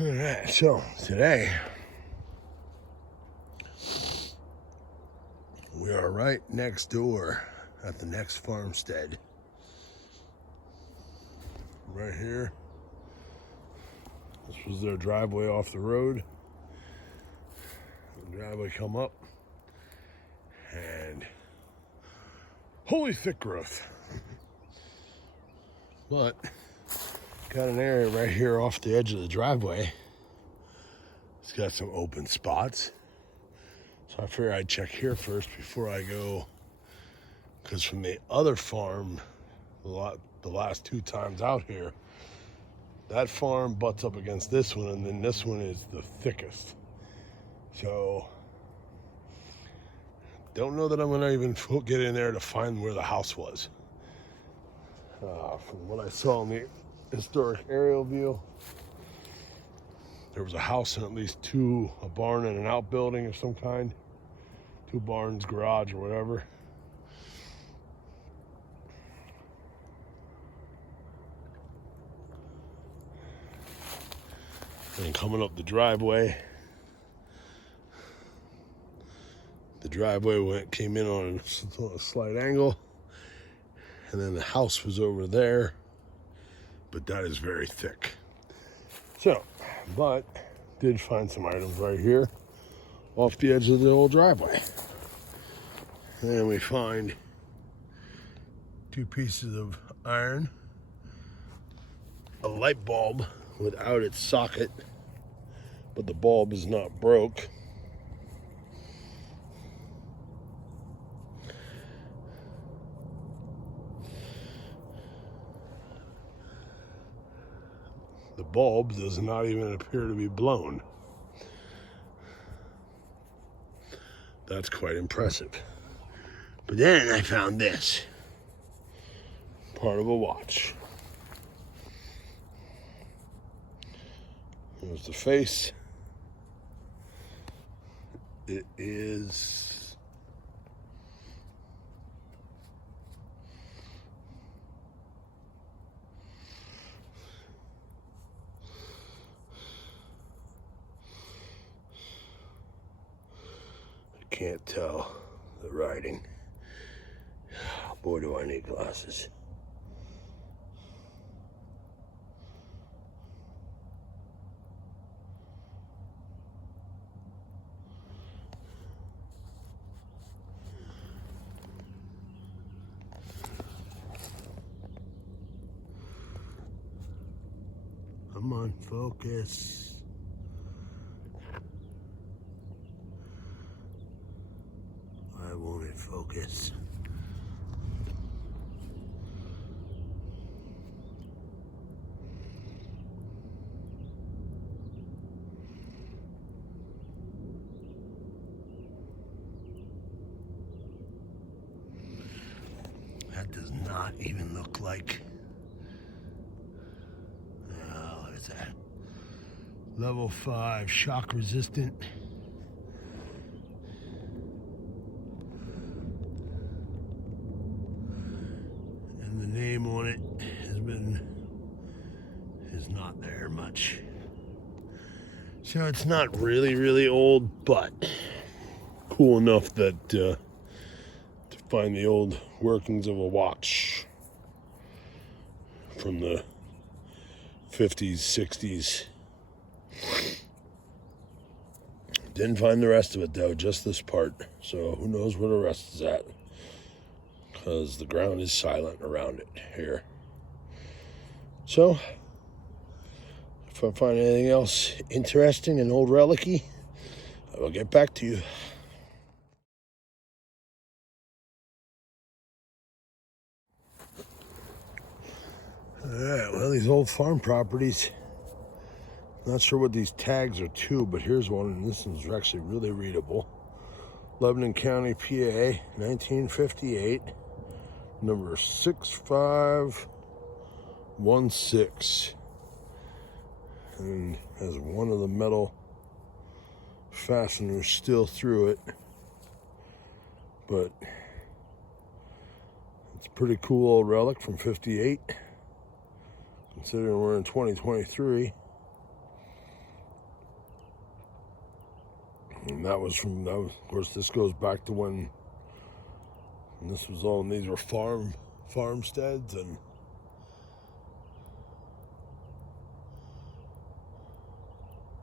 All right, so today we are right next door at the next farmstead. Right here. This was their driveway off the road. The driveway come up and holy thick growth. But got an area right here off the edge of the driveway. It's got some open spots. So I figured I'd check here first before I go, because from the other farm, the last 2 times out here, that farm butts up against this one, and then this one is the thickest. So don't know that I'm gonna even get in there to find where the house was. From what I saw in the historic aerial view, there was a house and at least a barn and an outbuilding of some kind. 2 barns, garage, or whatever. And coming up the driveway came in on a slight angle, and then the house was over there, but that is very thick. So, but did find some items right here off the edge of the old driveway. And we find 2 pieces of iron, a light bulb without its socket, but the bulb is not broke. The bulb does not even appear to be blown. That's quite impressive. But then I found this, part of a watch. There's the face. It is I can't tell the writing. Boy, do I need glasses. Come on, focus. Why won't it focus? That does not even look like. Oh, what is that? Level 5 shock resistant. And the name on it is not there much. So it's not really old, but cool enough that to find the old workings of a watch from the 50s, 60s. Didn't find the rest of it though, just this part. So who knows where the rest is at, because the ground is silent around it here. So if I find anything else interesting and old relic-y, I will get back to you. All right, well, these old farm properties, not sure what these tags are to, but here's one, and this one's actually really readable. Lebanon County, PA, 1958, number 6516. And has one of the metal fasteners still through it. But it's a pretty cool old relic from 58. Considering we're in 2023. And that was from, that was, of course, this goes back to when this was all, and these were farmsteads, and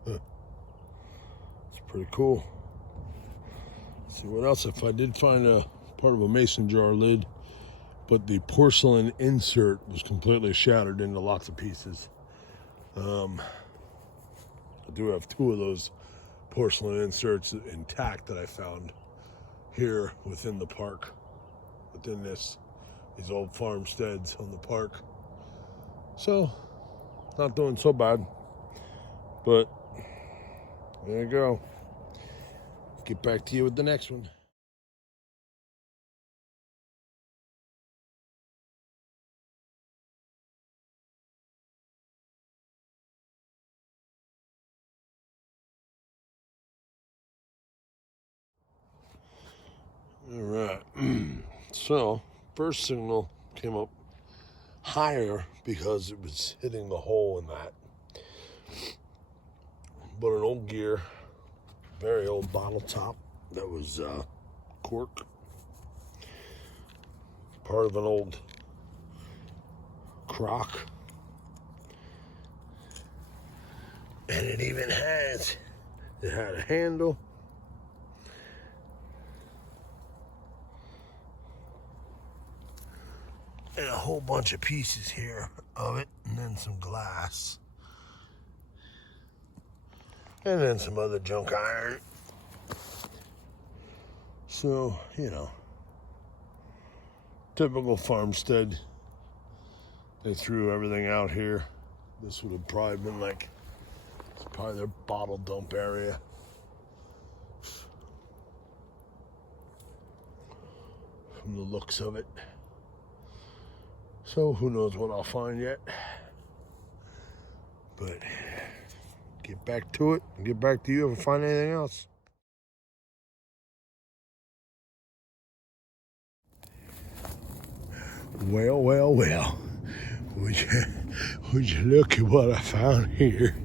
it's pretty cool. Let's see what else. If I did find a part of a mason jar lid, but the porcelain insert was completely shattered into lots of pieces. I do have 2 of those porcelain inserts intact that I found here within the park, within these old farmsteads on the park. So, not doing so bad, but there you go. Get back to you with the next one. All right. So, first signal came up higher because it was hitting the hole in that. But an old gear, very old bottle top that was cork, part of an old crock, and it even had a handle. And a whole bunch of pieces here of it, and then some glass. And then some other junk iron. So, you know, typical farmstead. They threw everything out here. This would have probably been like, it's probably their bottle dump area. From the looks of it. So who knows what I'll find yet. But get back to it and get back to you if I find anything else. Well, well, well. Would you look at what I found here?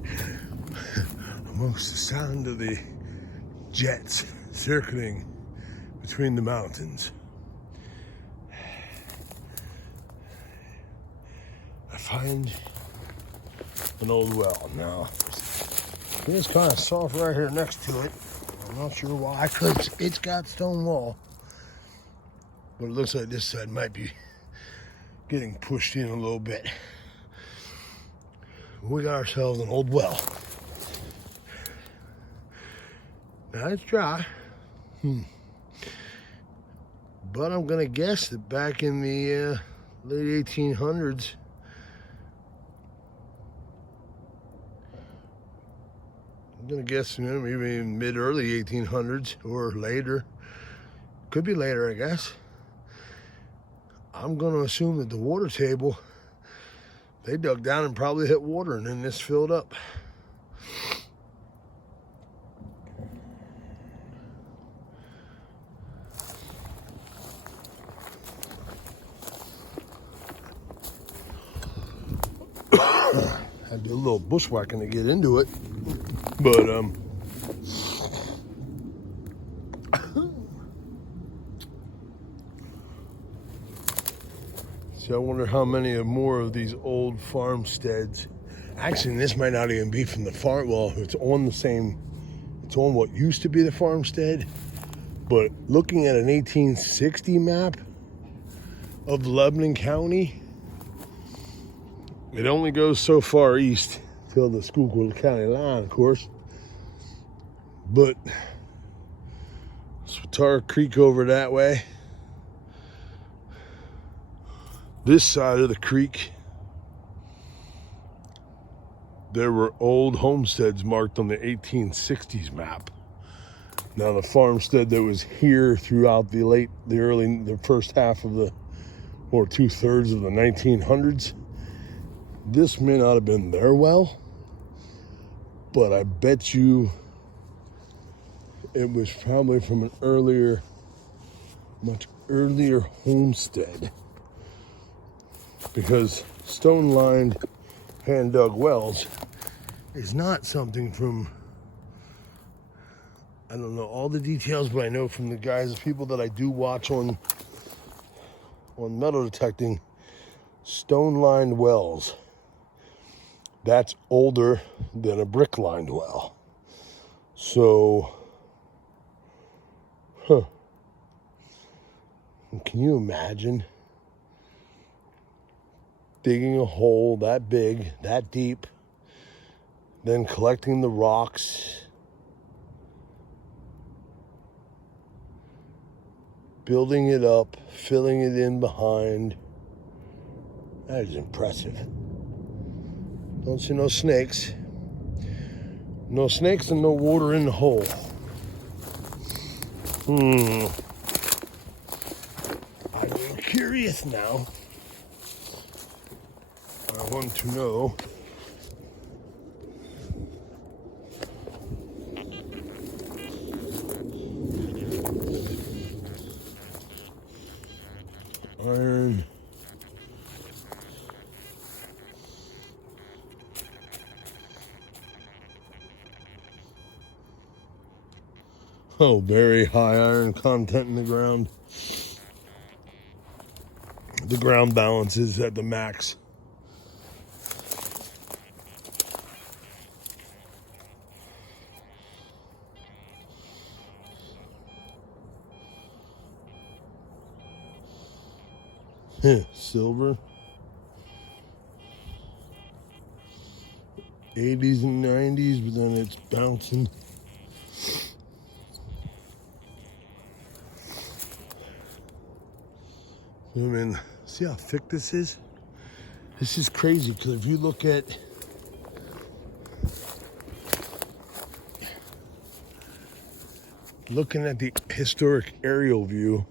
Amongst the sound of the jets circling between the mountains. I find an old well. Now, it's kind of soft right here next to it. I'm not sure why, because it's got stone wall. But it looks like this side might be getting pushed in a little bit. We got ourselves an old well. Now it's dry. But I'm gonna guess that back in the late 1800s, I'm gonna guess, you know, maybe mid-early 1800s or later. Could be later, I guess. I'm gonna assume that the water table, they dug down and probably hit water, and then this filled up. Had to do a little bushwhacking to get into it, but so I wonder how many more of these old farmsteads. Actually, this might not even be from the farm. Well, it's on the same. It's on what used to be the farmstead, but looking at an 1860 map of Lebanon County, it only goes so far east till the Schuylkill County line, of course. But Swatara Creek over that way. This side of the creek, there were old homesteads marked on the 1860s map. Now the farmstead that was here throughout the first half of the, or 2/3 of the 1900s, this may not have been their well, but I bet you it was probably from an much earlier homestead. Because stone-lined, hand-dug wells is not something from I don't know all the details, but I know from the guys, the people that I do watch on metal detecting, stone-lined wells. That's older than a brick-lined well. So, can you imagine digging a hole that big, that deep, then collecting the rocks, building it up, filling it in behind? That is impressive. Don't see no snakes. No snakes and no water in the hole. I'm curious now. I want to know. Iron. Oh, very high iron content in the ground. The ground balance is at the max. Silver. 80s and 90s, but then it's bouncing. I mean, see how thick this is? This is crazy, because if you look at the historic aerial view,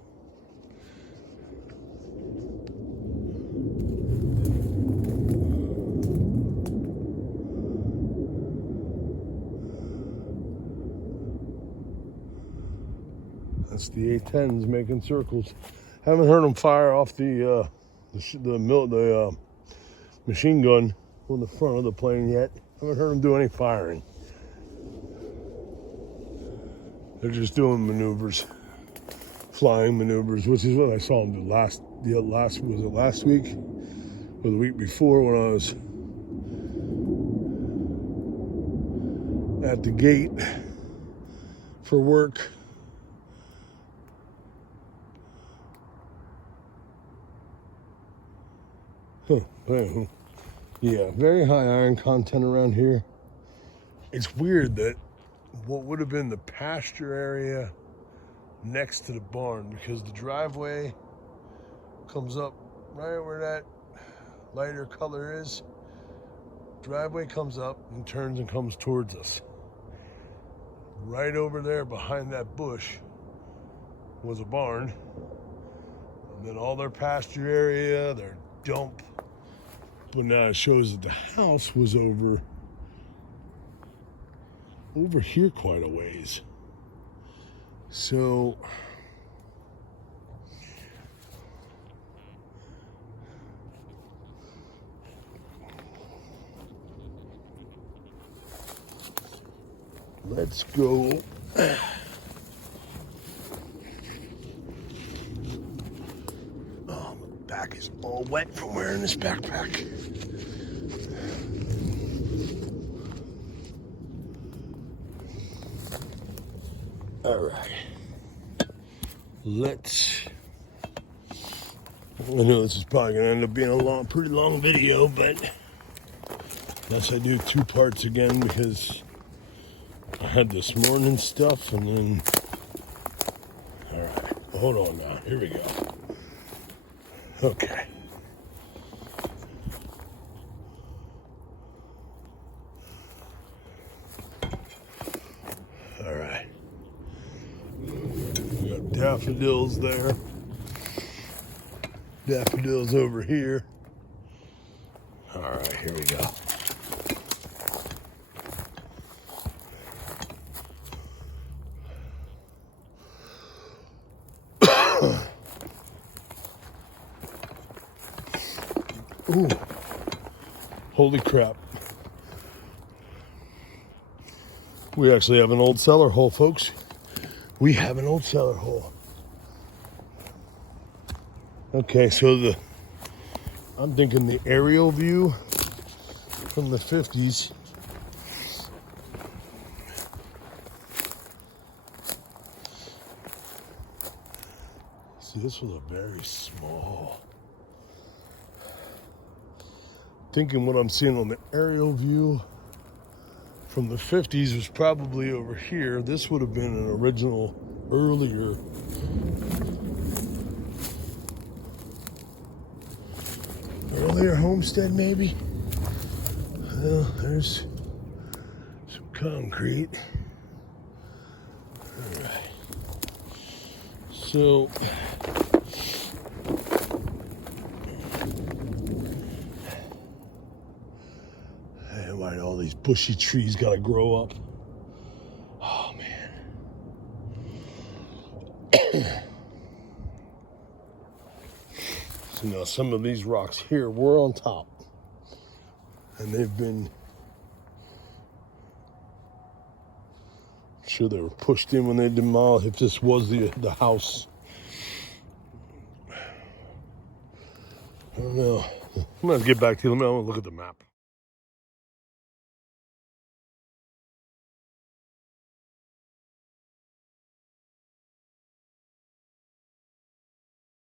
that's the A-10s making circles. Haven't heard them fire off the machine gun on the front of the plane yet. Haven't heard them do any firing. They're just doing maneuvers, flying maneuvers, which is what I saw them do last week or the week before when I was at the gate for work. Yeah, very high iron content around here. It's weird that what would have been the pasture area next to the barn, because the driveway comes up right where that lighter color is. Driveway comes up and turns and comes towards us. Right over there behind that bush was a barn, and then all their pasture area, their dump. But now it shows that the house was over here quite a ways. So let's go. Oh, my back is all wet from wearing this backpack. All right, I know this is probably gonna end up being a pretty long video, but guess I do two parts again because I had this morning stuff and then, all right, hold on now, here we go. Okay. All right. We got daffodils there. Daffodils over here. All right, here we go. Ooh, holy crap. We actually have an old cellar hole, folks. we have an old cellar hole. Okay, so I'm thinking the aerial view from the 50s. See, this was a very small. Thinking what I'm seeing on the aerial view from the 50s was probably over here. This would have been an original, earlier homestead, maybe. Well, there's some concrete. All right. So, hey, why all these bushy trees gotta grow up? Oh man. So now some of these rocks here were on top, and they've been, I'm sure they were pushed in when they demolished, if this was the house. I don't know. I'm gonna get back to you. I'm gonna look at the map.